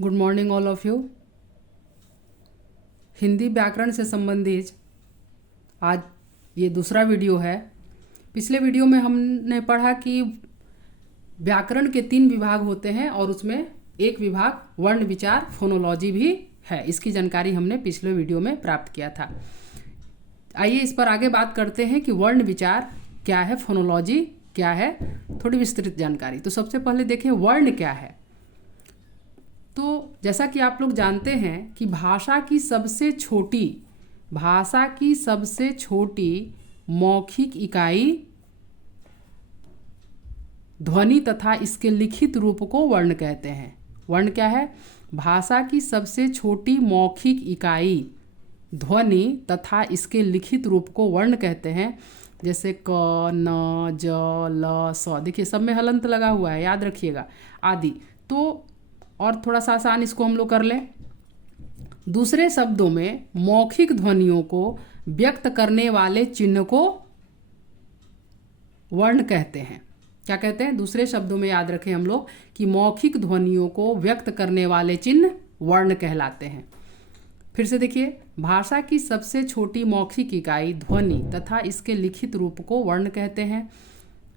Good morning all of you. Hindi व्याकरण से संबंधित आज ये दूसरा वीडियो है। पिछले वीडियो में हमने पढ़ा कि व्याकरण के 3 विभाग होते हैं और उसमें एक विभाग वर्ण विचार फोनोलॉजी भी है। इसकी जानकारी हमने पिछले वीडियो में प्राप्त किया था। आइए इस पर आगे बात करते हैं कि वर्ण विचार क्या है, फोनोलॉजी क्या है, थोड़ी विस्तृत जानकारी। तो सबसे पहले देखें वर्ण क्या है। तो जैसा कि आप लोग जानते हैं कि भाषा की सबसे छोटी मौखिक इकाई ध्वनि तथा इसके लिखित रूप को वर्ण कहते हैं। वर्ण क्या है? भाषा की सबसे छोटी मौखिक इकाई ध्वनि तथा इसके लिखित रूप को वर्ण कहते हैं। जैसे क, न, ज, ल, स, देखिए सब में हलंत लगा हुआ है, याद रखिएगा, आदि। तो और थोड़ा सा आसान इसको हम लोग कर लें। दूसरे शब्दों में मौखिक ध्वनियों को व्यक्त करने वाले चिन्ह को वर्ण कहते हैं। क्या कहते हैं? दूसरे शब्दों में याद रखें हम लोग कि मौखिक ध्वनियों को व्यक्त करने वाले चिन्ह वर्ण कहलाते हैं। फिर से देखिए, भाषा की सबसे छोटी मौखिक इकाई ध्वनि तथा इसके लिखित रूप को वर्ण कहते हैं।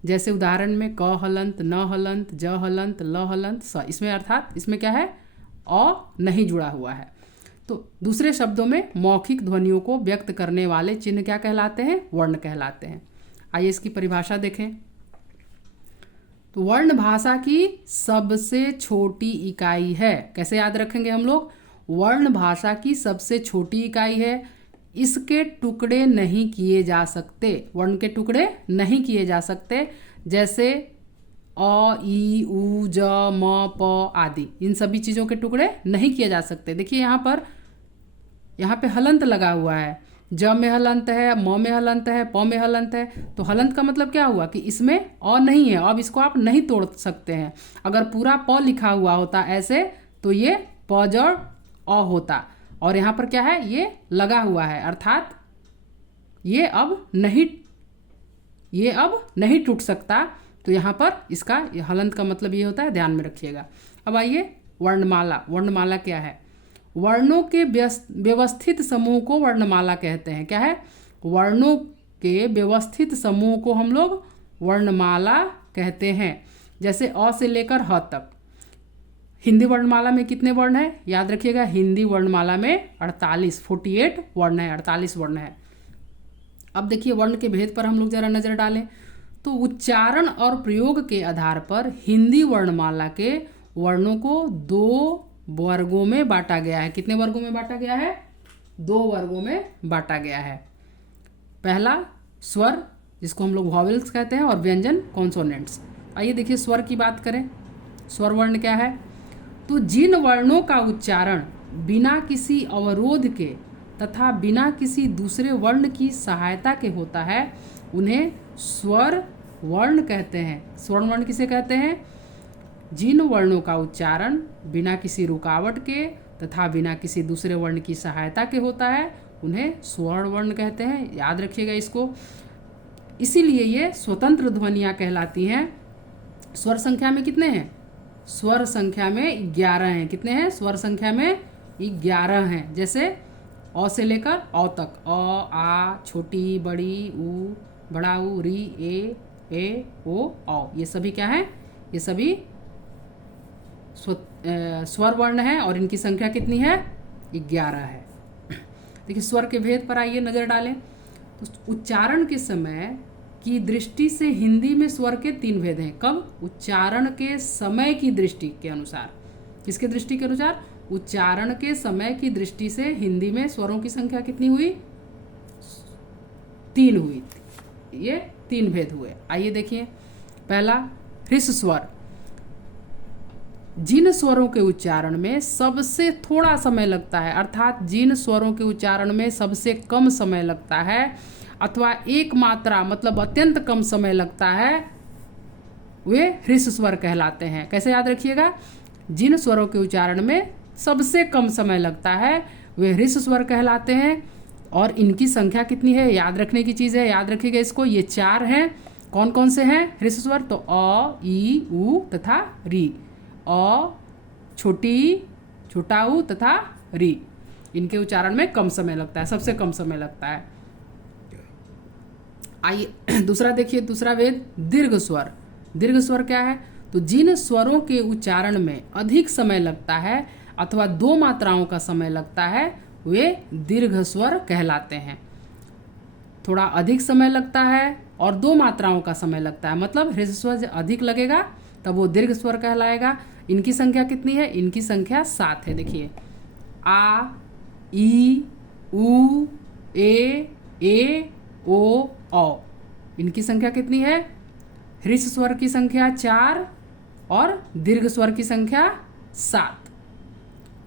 जैसे उदाहरण में क हलंत, न हलंत, ज हलंत, ल हलंत, स, इसमें अर्थात इसमें क्या है? अ नहीं जुड़ा हुआ है। तो दूसरे शब्दों में मौखिक ध्वनियों को व्यक्त करने वाले चिन्ह क्या कहलाते हैं? वर्ण कहलाते हैं। आइए इसकी परिभाषा देखें। तो वर्ण भाषा की सबसे छोटी इकाई है। कैसे याद रखेंगे हम लोग? वर्ण भाषा की सबसे छोटी इकाई है। इसके टुकड़े नहीं किए जा सकते। वर्ण के टुकड़े नहीं किए जा सकते। जैसे अ, ई, उ, ज, म, प आदि, इन सभी चीज़ों के टुकड़े नहीं किए जा सकते। देखिए यहाँ पे हलंत लगा हुआ है। ज में हलंत है, म में हलंत है, प में हलंत है। तो हलंत का मतलब क्या हुआ कि इसमें अ नहीं है। अब इसको आप नहीं तोड़ सकते हैं। अगर पूरा प लिखा हुआ होता ऐसे तो ये प जोड़ अ होता, और यहाँ पर क्या है? ये लगा हुआ है, अर्थात ये अब नहीं टूट सकता। तो यहाँ पर इसका हलंत का मतलब ये होता है, ध्यान में रखिएगा। अब आइए वर्णमाला। वर्णमाला क्या है? वर्णों के व्यवस्थित समूह को वर्णमाला कहते हैं। क्या है? वर्णों के व्यवस्थित समूह को हम लोग वर्णमाला कहते हैं। जैसे अ से लेकर ह तक। हिंदी वर्णमाला में कितने वर्ण हैं? याद रखिएगा, हिंदी वर्णमाला में 48 वर्ण है, 48 वर्ण है। अब देखिए वर्ण के भेद पर हम लोग जरा नजर डालें तो उच्चारण और प्रयोग के आधार पर हिंदी वर्णमाला के वर्णों को 2 वर्गों में बांटा गया है। कितने वर्गों में बांटा गया है? 2 वर्गों में बांटा गया है। पहला स्वर, जिसको हम लोग वॉवेल्स कहते हैं, और व्यंजन कॉन्सोनेंट्स। आइए देखिए स्वर की बात करें। स्वर वर्ण क्या है? तो जिन वर्णों का उच्चारण बिना किसी अवरोध के तथा बिना किसी दूसरे वर्ण की सहायता के होता है उन्हें स्वर वर्ण कहते हैं। स्वर वर्ण किसे कहते हैं? जिन वर्णों का उच्चारण बिना किसी रुकावट के तथा बिना किसी दूसरे वर्ण की सहायता के होता है उन्हें स्वर वर्ण कहते हैं। याद रखिएगा इसको। इसीलिए ये स्वतंत्र ध्वनियाँ कहलाती हैं। स्वर संख्या में कितने हैं? स्वर संख्या में 11 हैं। कितने हैं? स्वर संख्या में 11 हैं। जैसे अ से लेकर औ तक, अ, आ, छोटी, बड़ी, ऊ, बड़ा ऊ, री, ए, ओ, औ, ये सभी क्या हैं? ये सभी स्वर वर्ण हैं और इनकी संख्या कितनी है? 11 है। देखिए स्वर के भेद पर आइए नजर डालें। तो उच्चारण के समय की दृष्टि से हिंदी में स्वर के 3 भेद हैं। कब? उच्चारण के समय की दृष्टि के अनुसार। किसके दृष्टि के अनुसार? उच्चारण के समय की दृष्टि से हिंदी में स्वरों की संख्या कितनी हुई? 3 हुई। ये 3 भेद हुए। आइए देखिए। पहला ह्रस्व स्वर। जिन स्वरों के उच्चारण में सबसे थोड़ा समय लगता है, अर्थात जिन स्वरों के उच्चारण में सबसे कम समय लगता है अथवा एक मात्रा मतलब अत्यंत कम समय लगता है, वे ह्रस्व स्वर कहलाते हैं। कैसे याद रखिएगा? जिन स्वरों के उच्चारण में सबसे कम समय लगता है वे ह्रस्व स्वर कहलाते हैं। और इनकी संख्या कितनी है? याद रखने की चीज़ है, याद रखिएगा इसको। ये 4 हैं। कौन कौन से हैं ह्रस्व स्वर? तो अ, ई, उ तथा री। अ, छोटी, छोटा ऊ तथा री, इनके उच्चारण में कम समय लगता है, सबसे कम समय लगता है। आइए दूसरा देखिए, दूसरा वेद दीर्घ स्वर। दीर्घ स्वर क्या है? तो जिन स्वरों के उच्चारण में अधिक समय लगता है अथवा दो मात्राओं का समय लगता है वे दीर्घ स्वर कहलाते हैं। थोड़ा अधिक समय लगता है और दो मात्राओं का समय लगता है, मतलब ह्रस्व स्वर अधिक लगेगा तब वो दीर्घ स्वर कहलाएगा। इनकी संख्या कितनी है? इनकी संख्या 7 है। देखिए आ, ई, उ, ए, ओ, औ। इनकी संख्या कितनी है? ह्रस्व स्वर की संख्या 4 और दीर्घ स्वर की संख्या 7।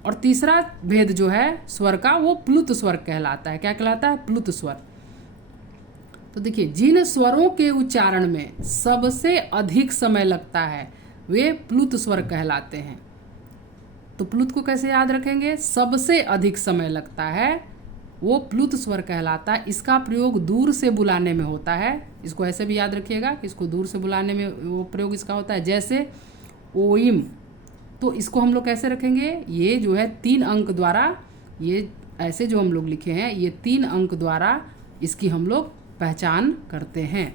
और तीसरा भेद जो है स्वर का वो प्लुत स्वर कहलाता है। क्या कहलाता है? प्लुत स्वर। तो देखिए जिन स्वरों के उच्चारण में सबसे अधिक समय लगता है वे प्लुत स्वर कहलाते हैं। तो प्लुत को कैसे याद रखेंगे? सबसे अधिक समय लगता है वो प्लुत स्वर कहलाता है। इसका प्रयोग दूर से बुलाने में होता है। इसको ऐसे भी याद रखिएगा कि इसको दूर से बुलाने में वो प्रयोग इसका होता है। जैसे ओइम, तो इसको हम लोग कैसे रखेंगे? ये जो है 3 अंक द्वारा, ये ऐसे जो हम लोग लिखे हैं ये 3 अंक द्वारा इसकी हम लोग पहचान करते हैं।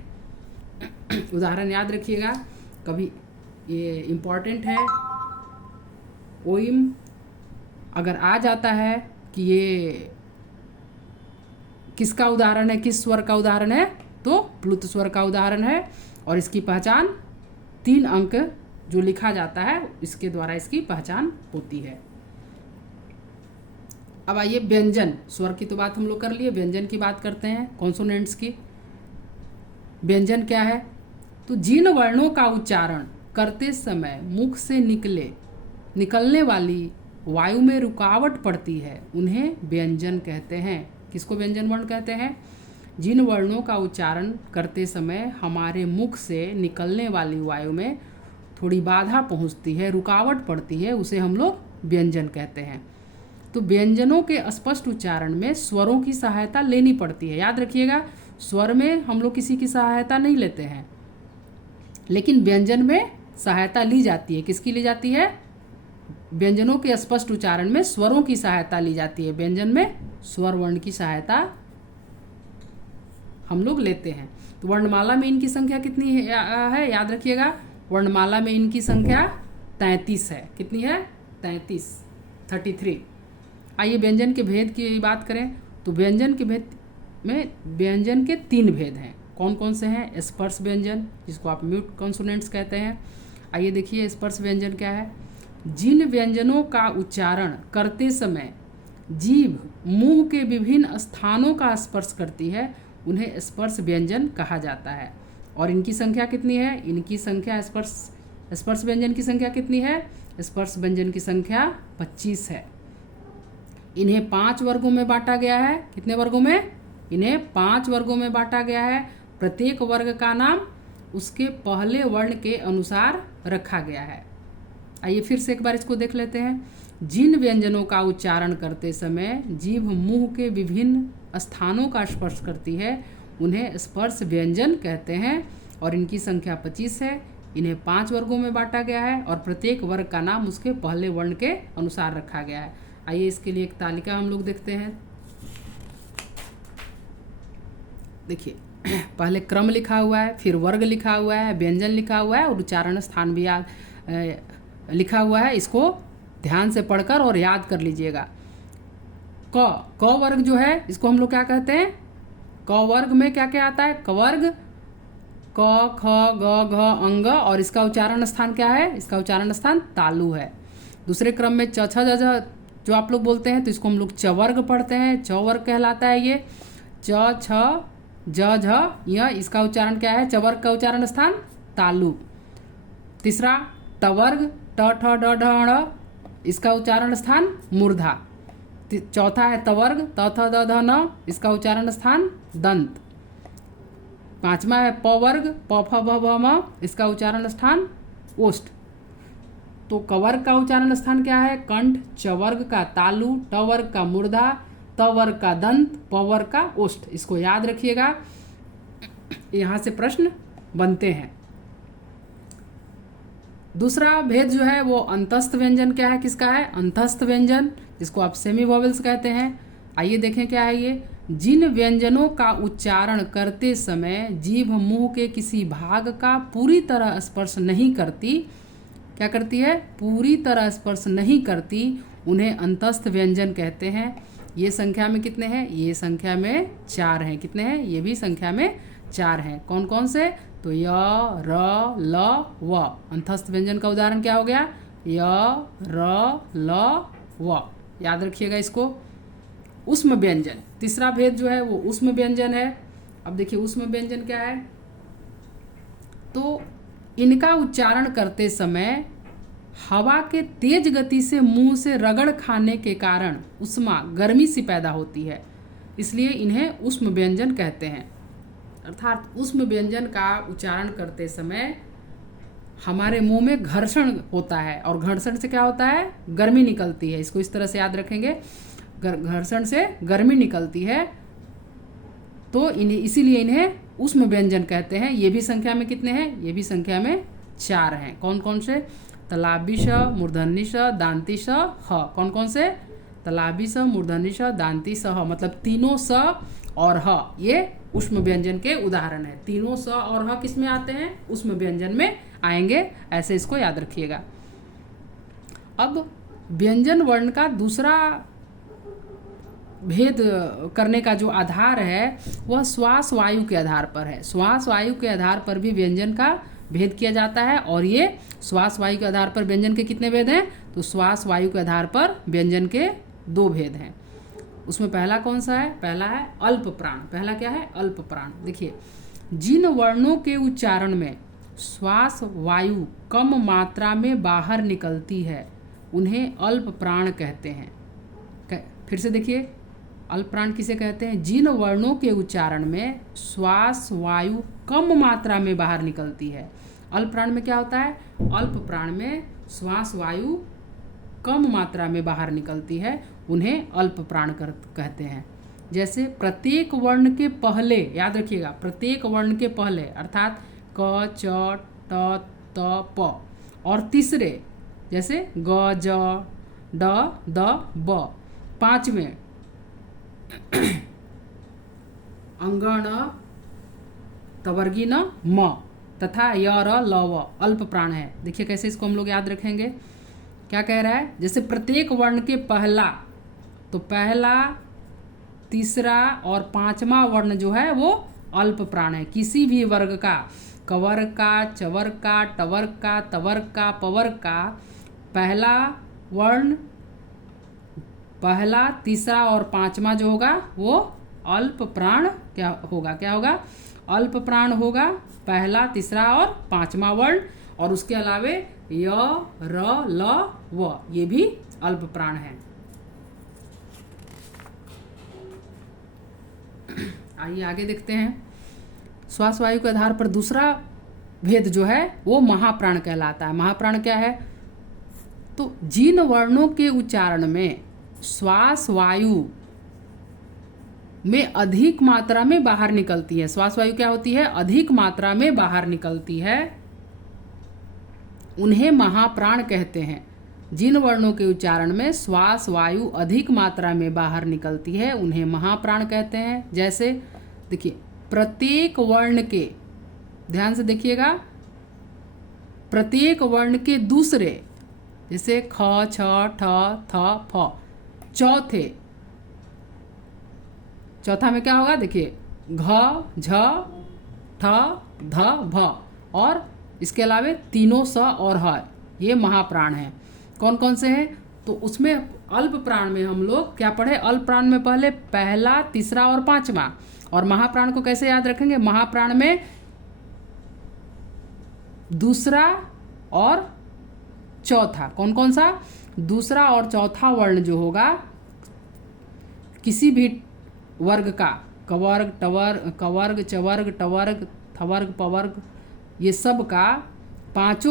उदाहरण याद रखिएगा, कभी ये इम्पॉर्टेंट है। ओइम अगर आ जाता है कि ये किसका उदाहरण है, किस स्वर का उदाहरण है, तो प्लुत स्वर का उदाहरण है। और इसकी पहचान 3 अंक जो लिखा जाता है इसके द्वारा इसकी पहचान होती है। अब आइए व्यंजन। स्वर की तो बात हम लोग कर लिए, व्यंजन की बात करते हैं, कॉन्सोनेंट्स की। व्यंजन क्या है? तो जिन वर्णों का उच्चारण करते समय मुख से निकलने वाली वायु में रुकावट पड़ती है उन्हें व्यंजन कहते हैं। किसको व्यंजन वर्ण कहते हैं? जिन वर्णों का उच्चारण करते समय हमारे मुख से निकलने वाली वायु में थोड़ी बाधा पहुंचती है, रुकावट पड़ती है, उसे हम लोग व्यंजन कहते हैं। तो व्यंजनों के स्पष्ट उच्चारण में स्वरों की सहायता लेनी पड़ती है। याद रखिएगा, स्वर में हम लोग किसी की सहायता नहीं लेते हैं, लेकिन व्यंजन में सहायता ली जाती है। किसकी ली जाती है? व्यंजनों के स्पष्ट उच्चारण में स्वरों की सहायता ली जाती है। व्यंजन में स्वर वर्ण की सहायता हम लोग लेते हैं। तो वर्णमाला में इनकी संख्या कितनी है? याद रखिएगा, वर्णमाला में इनकी संख्या 33 है। कितनी है? 33। आइए व्यंजन के भेद की बात करें। तो व्यंजन के भेद में व्यंजन के 3 भेद हैं। कौन कौन से हैं? स्पर्श व्यंजन, जिसको आप म्यूट कॉन्सोनेंट्स कहते हैं। आइए देखिए स्पर्श व्यंजन क्या है। जिन व्यंजनों का उच्चारण करते समय जीभ मुंह के विभिन्न स्थानों का स्पर्श करती है उन्हें स्पर्श व्यंजन कहा जाता है। और इनकी संख्या कितनी है? इनकी संख्या स्पर्श व्यंजन की संख्या कितनी है? स्पर्श व्यंजन की संख्या 25 है। इन्हें 5 वर्गों में बांटा गया है। कितने वर्गों में? इन्हें 5 वर्गों में बांटा गया है। प्रत्येक वर्ग का नाम उसके पहले वर्ण के अनुसार रखा गया है। आइए फिर से एक बार इसको देख लेते हैं। जिन व्यंजनों का उच्चारण करते समय जीभ मुंह के विभिन्न स्थानों का स्पर्श करती है उन्हें स्पर्श व्यंजन कहते हैं और इनकी संख्या 25 है। इन्हें 5 वर्गों में बांटा गया है और प्रत्येक वर्ग का नाम उसके पहले वर्ण के अनुसार रखा गया है। आइए इसके लिए एक तालिका हम लोग देखते हैं। देखिए पहले क्रम लिखा हुआ है, फिर वर्ग लिखा हुआ है, व्यंजन लिखा हुआ है और उच्चारण स्थान भी लिखा हुआ है। इसको ध्यान से पढ़कर और याद कर लीजिएगा। क वर्ग जो है इसको हम लोग क्या कहते हैं? क वर्ग में क्या क्या आता है? क वर्ग क, ख, ग, घ, अंग और इसका उच्चारण स्थान क्या है? इसका उच्चारण स्थान तालु है। दूसरे क्रम में च, छ, ज, झ जो आप लोग बोलते हैं तो इसको हम लोग च वर्ग पढ़ते हैं। च वर्ग कहलाता है ये। च, छ, ज, झ यह इसका उच्चारण क्या है? च वर्ग का उच्चारण स्थान तालु। तीसरा ट वर्ग ट, ठ, ड, ढ, ण इसका उच्चारण स्थान मूर्धा। चौथा है तवर्ग त, थ, द, ध, न इसका उच्चारण स्थान दंत। पांचवा है प वर्ग प, फ, भ, भ, म इसका उच्चारण स्थान ओष्ठ। तो कवर्ग का उच्चारण स्थान क्या है? कंठ। च वर्ग का तालु, ट वर्ग का मूर्धा, त वर्ग का दंत, प वर्ग का ओष्ठ। इसको याद रखिएगा, यहाँ से प्रश्न बनते हैं। दूसरा भेद जो है वो अंतस्थ व्यंजन क्या है, किसका है, अंतस्थ व्यंजन, जिसको आप सेमी वोवेल्स कहते हैं। आइए देखें क्या है ये। जिन व्यंजनों का उच्चारण करते समय जीभ मुंह के किसी भाग का पूरी तरह स्पर्श नहीं करती, क्या करती है, पूरी तरह स्पर्श नहीं करती, उन्हें अंतस्थ व्यंजन कहते हैं। ये संख्या में कितने हैं, ये संख्या में 4 हैं। कितने हैं, ये भी संख्या में 4 हैं। कौन कौन से, तो य, र, ल, व। अंतस्थ व्यंजन का उदाहरण क्या हो गया, य, र, ल, व। याद रखिएगा इसको। ऊष्म व्यंजन, तीसरा भेद जो है वो ऊष्म व्यंजन है। अब देखिए ऊष्म व्यंजन क्या है, तो इनका उच्चारण करते समय हवा के तेज गति से मुंह से रगड़ खाने के कारण उष्मा, गर्मी सी पैदा होती है, इसलिए इन्हें ऊष्म व्यंजन कहते हैं। अर्थात ऊष्म व्यंजन का उच्चारण करते समय हमारे मुंह में घर्षण होता है, और घर्षण से क्या होता है, गर्मी निकलती है। इसको इस तरह से याद रखेंगे, घर्षण से गर्मी निकलती है, तो इसीलिए इन्हें ऊष्म व्यंजन कहते हैं। ये भी संख्या में कितने हैं, ये भी संख्या में 4 हैं। कौन कौन से, तलाबी श, मूर्धन्य श, दांती श, ह। कौन कौन से, तलाबी श, मूर्धन्य श, दांती श, ह, मतलब तीनों स और ह ये ऊष्म व्यंजन के उदाहरण है। तीनों स और ह किस में आते हैं, ऊष्म व्यंजन में आएंगे, ऐसे इसको याद रखिएगा। अब व्यंजन वर्ण का दूसरा भेद करने का जो आधार है वह श्वास वायु के आधार पर है। श्वास वायु के आधार पर भी व्यंजन का भेद किया जाता है, और ये श्वास वायु के आधार पर व्यंजन के कितने भेद हैं, तो श्वास वायु के आधार पर व्यंजन के 2 भेद हैं। उसमें पहला कौन सा है, पहला है अल्प प्राण। पहला क्या है, अल्प प्राण। देखिए, जिन वर्णों के उच्चारण में श्वास वायु कम मात्रा में बाहर निकलती है उन्हें अल्प प्राण कहते हैं। फिर से देखिए, अल्प प्राण किसे कहते हैं, जिन वर्णों के उच्चारण में श्वास वायु कम मात्रा में बाहर निकलती है। अल्प प्राण में क्या होता है, अल्प प्राण में श्वास वायु कम मात्रा में बाहर निकलती है, उन्हें अल्प प्राण कहते हैं। जैसे प्रत्येक वर्ण के पहले, याद रखिएगा, प्रत्येक वर्ण के पहले अर्थात क, च, ट, त, प, और तीसरे जैसे ग, ज, ड, द, ब, 5वें अंगण, तवर्गीन, म, तथा य, र, ल, व अल्प प्राण है। देखिए कैसे इसको हम लोग याद रखेंगे। क्या कह रहा है, जैसे प्रत्येक वर्ण के पहला, तो पहला, तीसरा और 5वां वर्ण जो है वो अल्प प्राण है। किसी भी वर्ग का, कवर्ग का, चवर्ग का, टवर्ग का, तवर्ग का, पवर्ग का पहला वर्ण, पहला, तीसरा और 5वां जो होगा वो अल्प प्राण क्या होगा, क्या होगा, अल्प प्राण होगा। पहला, तीसरा और 5वां वर्ण, और उसके अलावे य, र, ल, व ये भी अल्प प्राण है। आइए आगे देखते हैं। श्वास वायु के आधार पर दूसरा भेद जो है वो महाप्राण कहलाता है। महाप्राण क्या है, तो जिन वर्णों के उच्चारण में श्वास वायु में अधिक मात्रा में बाहर निकलती है, श्वास वायु क्या होती है, अधिक मात्रा में बाहर निकलती है, उन्हें महाप्राण कहते हैं। जिन वर्णों के उच्चारण में श्वास वायु अधिक मात्रा में बाहर निकलती है उन्हें महाप्राण कहते हैं। जैसे देखिए, प्रत्येक वर्ण के, ध्यान से देखिएगा, प्रत्येक वर्ण के दूसरे, जैसे ख, छ, ठ, थ, फ, चौथा में क्या होगा, देखिए घ, झ, ठ, ध, भ, और इसके अलावे तीनों स और ह ये महाप्राण हैं। कौन कौन से हैं, तो उसमें अल्प प्राण में हम लोग क्या पढ़े, अल्प प्राण में पहले पहला, तीसरा और 5वां, और महाप्राण को कैसे याद रखेंगे, महाप्राण में दूसरा और चौथा। कौन कौन सा, दूसरा और चौथा वर्ण जो होगा किसी भी वर्ग का, कवर्ग, कवर्ग, चवर्ग, टवर्ग, थवर्ग, पवर्ग, ये सब का, 5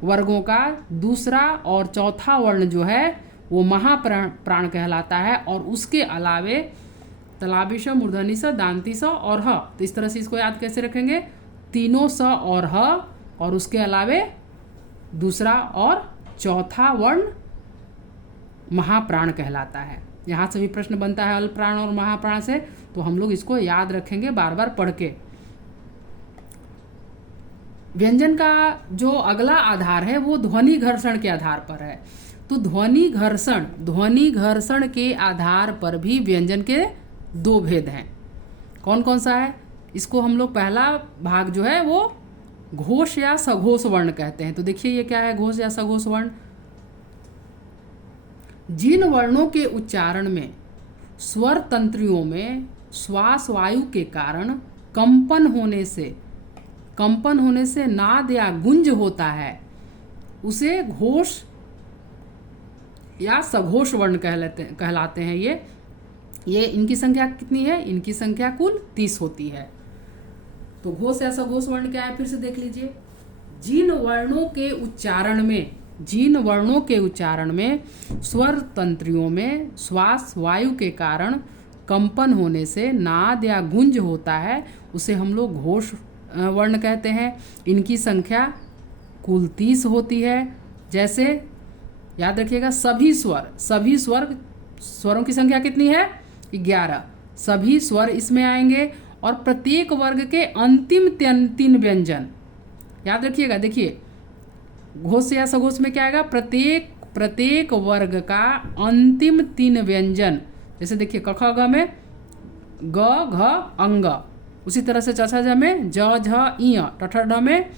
वर्गों का दूसरा और चौथा वर्ण जो है वो महाप्राण कहलाता है। और उसके अलावे तलाबी स, मूर्धनी स, दांती स और ह, तो इस तरह से इसको याद कैसे रखेंगे, तीनों स और ह, और उसके अलावे दूसरा और चौथा वर्ण महाप्राण कहलाता है। यहाँ से भी प्रश्न बनता है अल्प प्राण और महाप्राण से, तो हम लोग इसको याद रखेंगे बार बार पढ़ के। व्यंजन का जो अगला आधार है वो ध्वनि घर्षण के आधार पर है। तो ध्वनि घर्षण के आधार पर भी व्यंजन के दो भेद हैं। कौन कौन सा है? इसको हम लोग पहला भाग जो है वो घोष या सघोष वर्ण कहते हैं। तो देखिए ये क्या है घोष या सघोष वर्ण। जिन वर्णों के उच्चारण में स्वर तंत्रियों में श्वास वायु के कारण कंपन होने से नाद या गुंज होता है, उसे घोष या सघोष वर्ण कहलाते हैं। ये इनकी संख्या कितनी है? इनकी संख्या कुल 30 होती है। तो घोष या सघोष वर्ण क्या है फिर से देख लीजिए। जिन वर्णों के उच्चारण में स्वर तंत्रियों में श्वास वायु के कारण कंपन होने से नाद या गुंज होता है, उसे हम लोग घोष वर्ण कहते हैं। इनकी संख्या कुल 30 होती है। जैसे याद रखिएगा स्वरों की संख्या कितनी है? 11। सभी स्वर इसमें आएंगे और प्रत्येक वर्ग के अंतिम 3 व्यंजन याद रखिएगा। देखिए घोष या सघोष में क्या आएगा? प्रत्येक वर्ग का अंतिम 3 व्यंजन। जैसे देखिए क ख ग में ग घ अंग, उसी तरह से च छ ज में ज झ इय, ट ठ ड में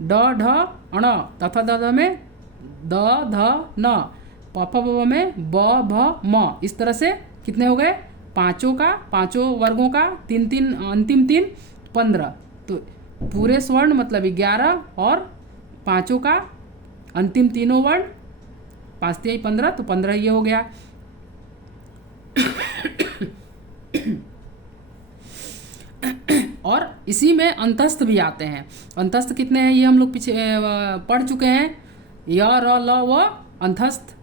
ड ढ अण, त थ द ध में द ध न, प फ ब भ में ब भ म। इस तरह से कितने हो गए? पांचों वर्गों का 3 अंतिम 3 15। तो पूरे स्वर्ण मतलब 11 और पांचों का अंतिम तीनों वर्ण 5 3 15, तो 15 ये हो गया। और इसी में अंतस्थ भी आते हैं। अंतस्थ कितने हैं ये हम लोग पीछे पढ़ चुके हैं। य र ल व अंतस्थ,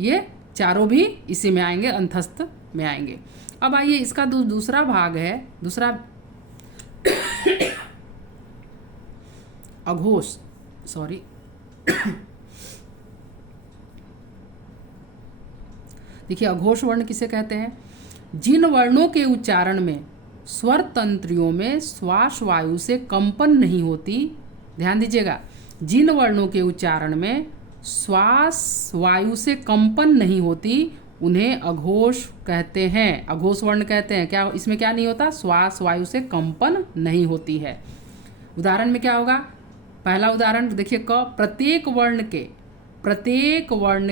ये चारों भी इसी में आएंगे, अंतस्थ में आएंगे। अब आइए इसका दूसरा भाग है, दूसरा अघोष, सॉरी देखिए अघोष वर्ण किसे कहते हैं? जिन वर्णों के उच्चारण में स्वर तंत्रियों में श्वास वायु से कंपन नहीं होती, ध्यान दीजिएगा, जिन वर्णों के उच्चारण में श्वास वायु से कंपन नहीं होती उन्हें अघोष कहते हैं, अघोष वर्ण कहते हैं। क्या इसमें क्या नहीं होता? श्वास वायु से कंपन नहीं होती है। उदाहरण में क्या होगा? पहला उदाहरण देखिए क, प्रत्येक वर्ण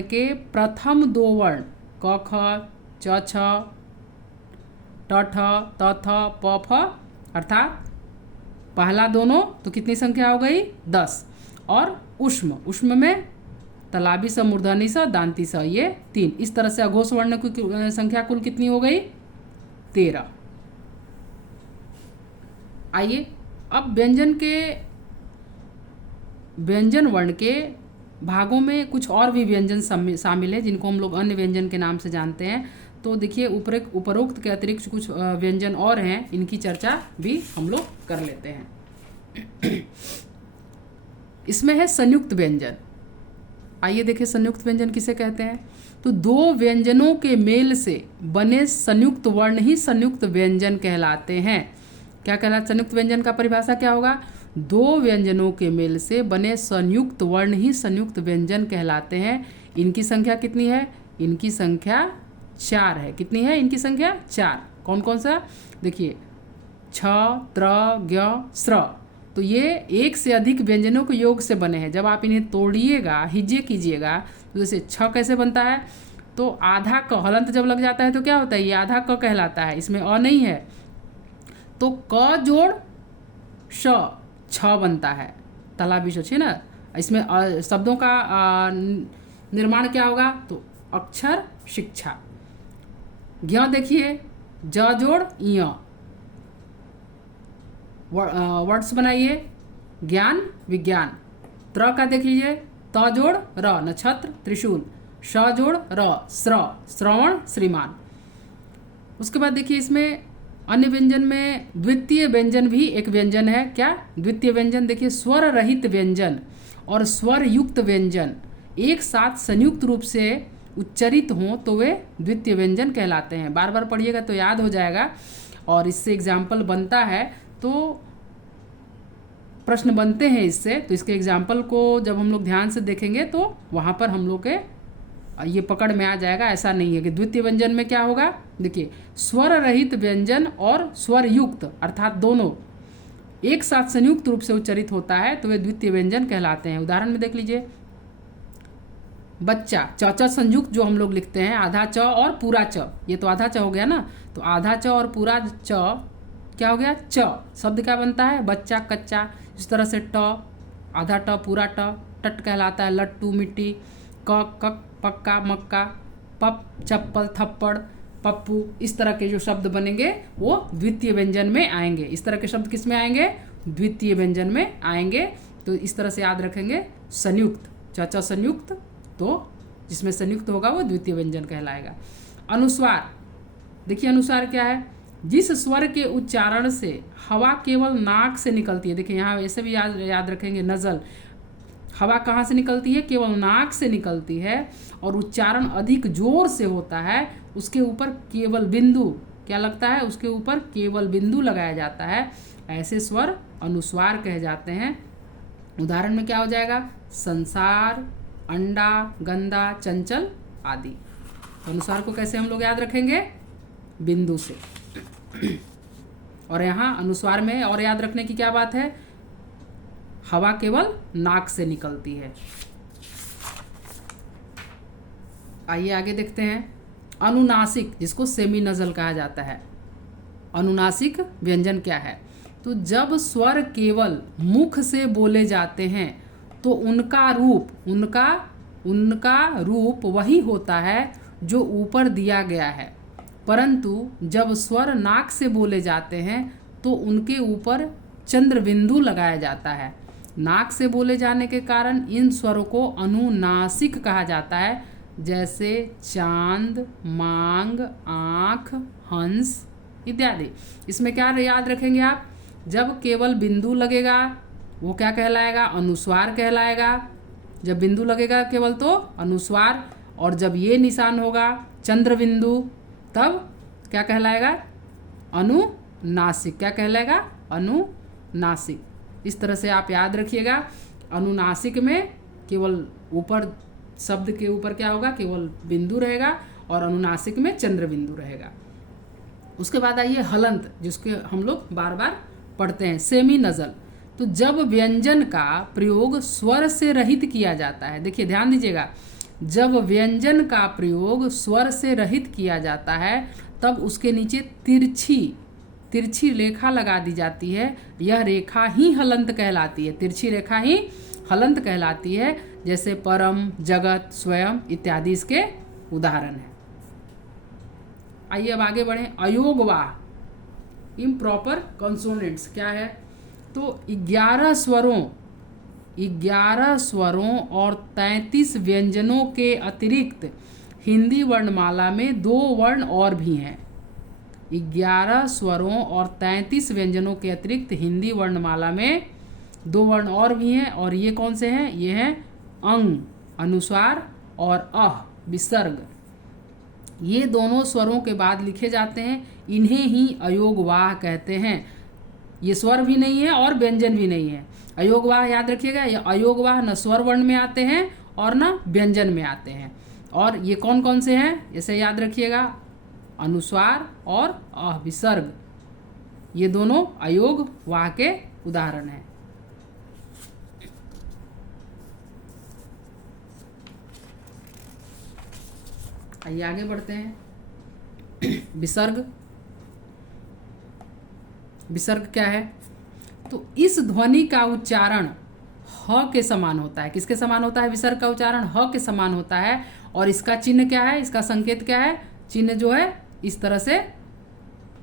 के प्रथम 2 वर्ण क ख च छ ट ठ त थ प फ, अर्थात पहला दोनों तो कितनी संख्या हो गई? 10। और उष्म में तलाबी स, मूर्धनी स, दांती स, ये 3। इस तरह से अघोष वर्ण की संख्या कुल कितनी हो गई? 13। आइए अब व्यंजन वर्ण के भागों में कुछ और भी व्यंजन शामिल है जिनको हम लोग अन्य व्यंजन के नाम से जानते हैं। तो देखिए उपरोक्त के अतिरिक्त कुछ व्यंजन और हैं, इनकी चर्चा भी हम लोग कर लेते हैं। इसमें है संयुक्त व्यंजन। आइए देखिए संयुक्त व्यंजन किसे कहते हैं? तो 2 व्यंजनों के मेल से बने संयुक्त वर्ण ही संयुक्त व्यंजन कहलाते हैं। क्या कहलाता? संयुक्त व्यंजन का परिभाषा क्या होगा? 2 व्यंजनों के मेल से बने संयुक्त वर्ण ही संयुक्त व्यंजन कहलाते हैं। इनकी संख्या कितनी है? इनकी संख्या 4 है। कितनी है इनकी संख्या? 4। कौन कौन सा? देखिए छ, त्र, ज्ञ, स्र। तो ये एक से अधिक व्यंजनों के योग से बने हैं। जब आप इन्हें तोड़िएगा, हिज्जे कीजिएगा, तो जैसे छ कैसे बनता है? तो आधा क हलंत जब लग जाता है तो क्या होता है? ये आधा क कहलाता है, इसमें अ नहीं है। तो क जोड़ श, छ बनता है, तलाबी श, ना। इसमें शब्दों का निर्माण क्या होगा? तो अक्षर शिक्षा। ज्ञ देखिए ज जोड़ इय, वर्ड्स बनाइए, ज्ञान विज्ञान। त्र का देख लीजिए त जोड़ र, नक्षत्र त्रिशूल। श जोड़ र, श्रवण श्रीमान। उसके बाद देखिए इसमें अन्य व्यंजन में द्वितीय व्यंजन भी एक व्यंजन है। क्या? द्वितीय व्यंजन देखिए स्वर रहित व्यंजन और स्वर युक्त व्यंजन एक साथ संयुक्त रूप से उच्चरित हों तो वे द्वितीय व्यंजन कहलाते हैं। बार बार पढ़िएगा तो याद हो जाएगा। और इससे एग्जाम्पल बनता है, तो प्रश्न बनते हैं इससे, तो इसके एग्जाम्पल को जब हम लोग ध्यान से देखेंगे तो वहाँ पर हम लोग के ये पकड़ में आ जाएगा। ऐसा नहीं है कि द्वितीय व्यंजन में क्या होगा। देखिए, स्वर रहित व्यंजन और स्वर युक्त अर्थात दोनों एक साथ संयुक्त रूप से उच्चरित होता है तो वे द्वितीय व्यंजन कहलाते हैं। उदाहरण में देख लीजिए, बच्चा, च च संयुक्त जो हम लोग लिखते हैं, आधा च और पूरा च, ये तो आधा च हो गया ना, तो आधा च और पूरा च क्या हो गया, च शब्द क्या बनता है, बच्चा, कच्चा। इस तरह से ट, आधा ट पूरा ट, टट कहलाता है लट्टू, मिट्टी, क कक पक्का, मक्का, पप चप्पल, थप्पड़, पप्पू। इस तरह के जो शब्द बनेंगे वो द्वितीय व्यंजन में आएंगे। इस तरह के शब्द किस में आएंगे, द्वितीय व्यंजन में आएंगे। तो इस तरह से याद रखेंगे, संयुक्त, च च संयुक्त, तो जिसमें संयुक्त होगा वो द्वितीय व्यंजन कहलाएगा। अनुस्वार, देखिए अनुस्वार क्या है, जिस स्वर के उच्चारण से हवा केवल नाक से निकलती है। देखिए यहाँ ऐसे भी याद रखेंगे, नज़ल, हवा कहाँ से निकलती है, केवल नाक से निकलती है और उच्चारण अधिक जोर से होता है, उसके ऊपर केवल बिंदु क्या लगता है, उसके ऊपर केवल बिंदु लगाया जाता है, ऐसे स्वर अनुस्वार कहे जाते हैं। उदाहरण में क्या हो जाएगा, संसार, अंडा, गंदा, चंचल आदि। तो अनुस्वार को कैसे हम लोग याद रखेंगे, बिंदु से। और यहाँ अनुस्वार में और याद रखने की क्या बात है, हवा केवल नाक से निकलती है। आइए आगे देखते हैं, अनुनासिक, जिसको सेमी नजल कहा जाता है। अनुनासिक व्यंजन क्या है, तो जब स्वर केवल मुख से बोले जाते हैं तो उनका रूप वही होता है जो ऊपर दिया गया है, परंतु जब स्वर नाक से बोले जाते हैं तो उनके ऊपर चंद्र बिंदु लगाया जाता है। नाक से बोले जाने के कारण इन स्वरों को अनुनासिक कहा जाता है, जैसे चांद, मांग, आँख, हंस इत्यादि। इसमें क्या याद रखेंगे आप, जब केवल बिंदु लगेगा वो क्या कहलाएगा, अनुस्वार कहलाएगा। जब बिंदु लगेगा केवल तो अनुस्वार, और जब ये निशान होगा चंद्र बिंदु तब क्या कहलाएगा, अनुनासिक। क्या कहलाएगा, अनुनासिक। इस तरह से आप याद रखिएगा, अनुनासिक में केवल ऊपर शब्द के ऊपर क्या होगा, केवल बिंदु रहेगा, और अनुनासिक में चंद्र बिंदु रहेगा। उसके बाद आइए हलंत, जिसके हम लोग बार बार पढ़ते हैं, सेमी नजल। तो जब व्यंजन का प्रयोग स्वर से रहित किया जाता है, देखिए ध्यान दीजिएगा, जब व्यंजन का प्रयोग स्वर से रहित किया जाता है तब उसके नीचे तिरछी रेखा लगा दी जाती है। यह रेखा ही हलंत कहलाती है, तिरछी रेखा ही हलंत कहलाती है। जैसे परम, जगत, स्वयं इत्यादि इसके उदाहरण हैं। आइए अब आगे बढ़ें, अयोगवाह, इम्प्रॉपर कॉन्सोनेंट्स क्या है, तो 11 स्वरों और 33 व्यंजनों के अतिरिक्त हिंदी वर्णमाला में 2 वर्ण और भी हैं। 11 स्वरों और 33 व्यंजनों के अतिरिक्त हिंदी वर्णमाला में 2 वर्ण और भी हैं, और ये कौन से हैं, ये हैं अंग अनुस्वार और अह विसर्ग। ये दोनों स्वरों के बाद लिखे जाते हैं, इन्हें ही अयोगवाह कहते हैं। ये स्वर भी नहीं है और व्यंजन भी नहीं है। अयोगवाह याद रखिएगा, ये अयोगवाह न स्वर वर्ण में आते हैं और न व्यंजन में आते हैं। और ये कौन कौन से हैं, इसे याद रखिएगा, अनुस्वार और अह विसर्ग, ये दोनों अयोगवाह के उदाहरण हैं। आइए आगे बढ़ते हैं, विसर्ग क्या है, तो इस ध्वनि का उच्चारण ह के समान होता है। किसके समान होता है, विसर्ग का उच्चारण ह के समान होता है। और इसका चिन्ह क्या है, इसका संकेत क्या है, चिन्ह जो है इस तरह से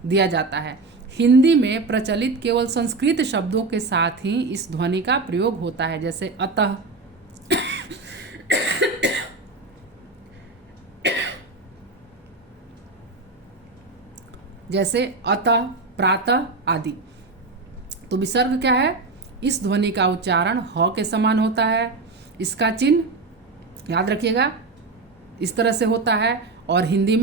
दिया जाता है। हिंदी में प्रचलित केवल संस्कृत शब्दों के साथ ही इस ध्वनि का प्रयोग होता है, जैसे अतः, जैसे अतः, प्रातः आदि। तो विसर्ग क्या है, इस ध्वनि का उच्चारण ह के समान होता है। इसका चिन्ह याद रखिएगा इस तरह से होता है। और हिंदी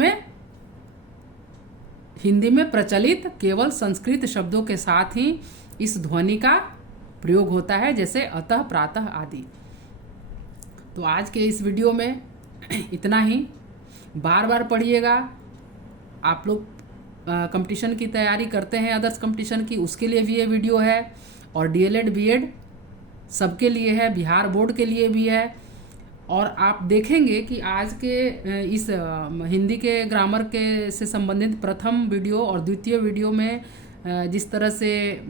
में प्रचलित केवल संस्कृत शब्दों के साथ ही इस ध्वनि का प्रयोग होता है, जैसे अतः, प्रातः आदि। तो आज के इस वीडियो में इतना ही। बार बार पढ़िएगा। आप लोग कंपटीशन की तैयारी करते हैं, अदर्स कंपटीशन की, उसके लिए भी ये वीडियो है। और डीएलएड बीएड सबके लिए है, बिहार बोर्ड के लिए भी है। और आप देखेंगे कि आज के इस हिंदी के ग्रामर के से संबंधित प्रथम वीडियो और द्वितीय वीडियो में जिस तरह से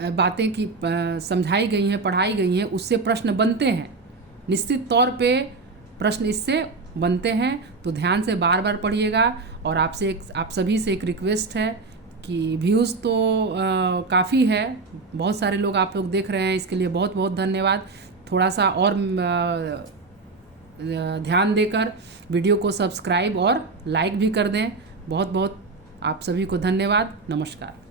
बातें की समझाई गई हैं, पढ़ाई गई हैं, उससे प्रश्न बनते हैं। निश्चित तौर पे प्रश्न इससे बनते हैं। तो ध्यान से बार बार पढ़िएगा। और आप सभी से एक रिक्वेस्ट है कि व्यूज़ तो काफ़ी है, बहुत सारे लोग आप लोग देख रहे हैं, इसके लिए बहुत बहुत धन्यवाद। थोड़ा सा और ध्यान देकर वीडियो को सब्सक्राइब और लाइक भी कर दें। बहुत बहुत आप सभी को धन्यवाद। नमस्कार।